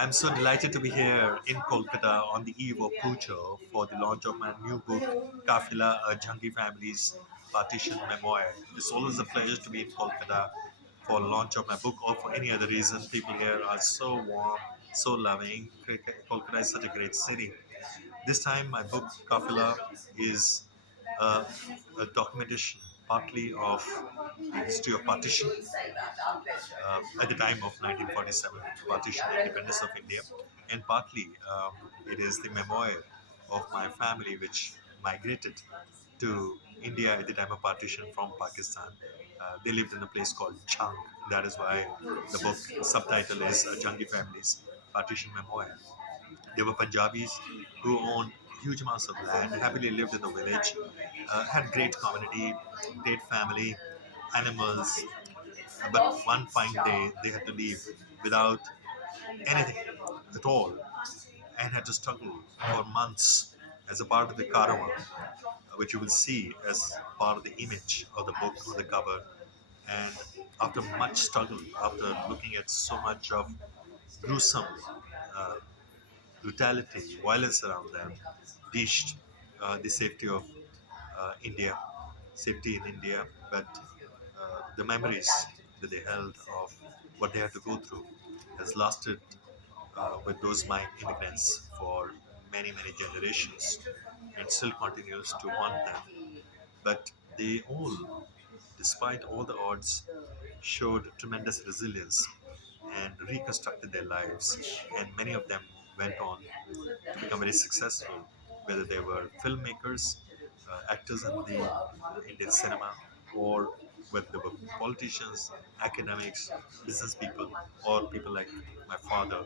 I'm so delighted to be here in Kolkata on the eve of Puja for the launch of my new book, KAFILA, a Jhangi family's Partition Memoir. It's always a pleasure to be in Kolkata for launch of my book or for any other reason. People here are so warm, so loving. Kolkata is such a great city. This time, my book, KAFILA, is a, a documentation partly of the history of partition at the time of 1947, partition, independence of India, and partly it is the memoir of my family which migrated to India at the time of partition from Pakistan. They lived in a place called Jhangi. That is why the book subtitle is Jhangi Family's Partition Memoir. They were Punjabis who owned huge amounts of land, happily lived in the village, had great community, great family, animals, but one fine day they had to leave without anything at all and had to struggle for months as a part of the caravan, which you will see as part of the image of the book on the cover. And after much struggle, after looking at so much of gruesome uh, brutality, violence around them, reached the safety of India, safety in India, but the memories that they held of what they had to go through has lasted with those immigrants for many, many generations and still continues to haunt them. But they all, despite all the odds, showed tremendous resilience and reconstructed their lives. And many of them went on to become very successful, whether they were filmmakers, actors in the Indian cinema, or whether they were politicians, academics, business people, or people like my father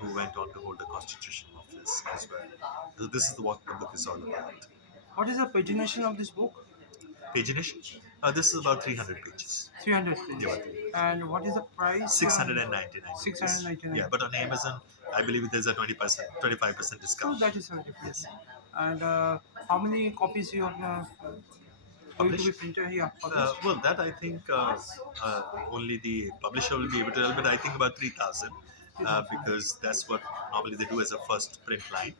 who went on to hold the constitutional office as well. So this is what the book is all about. What is the pagination of this book? Pagination? This is about 300 pages. 300 Yeah, pages. about 300. And what is the price? 699 rupees. 699. Yeah, but on Amazon, I believe there's a 20%, 25% So discount. that is 75. Yes. And how many copies you are going to be Published? printed here? Published? Well, that I think only the publisher will be able to tell, but I think about 3,000 because that's what normally they do as a first print line.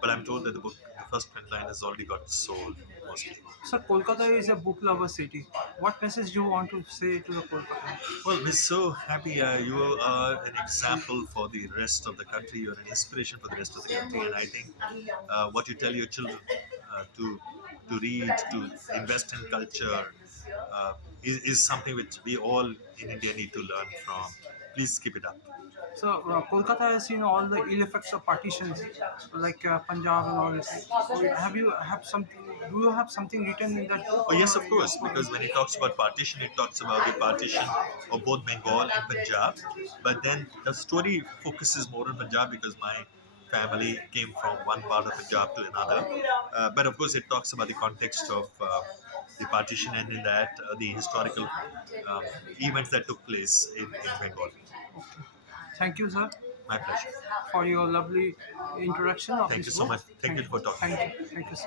But I'm told that the first print line has already got sold mostly. Sir, Kolkata is a book lover city. What message do you want to say to the Kolkata? Well, we're so happy you are an example for the rest of the country. You're an inspiration for the rest of the country, and I think what you tell your children to read, to invest in culture, is something which we all in India need to learn from. Please keep it up. So Kolkata has seen all the ill effects of partitions, like Punjab and all this. So have you have something? Do you have something written in that book? Oh, yes, of course, because when he talks about partition, he talks about the partition of both Bengal and Punjab. But then the story focuses more on Punjab because my family came from one part of Punjab to another. But of course, it talks about the context of the partition and in that the historical um, events that took place in Bengal. Thank you, sir, My pleasure. for your lovely introduction of Thank you this so book. much. Thank you for talking. Thank you. Thank you, sir.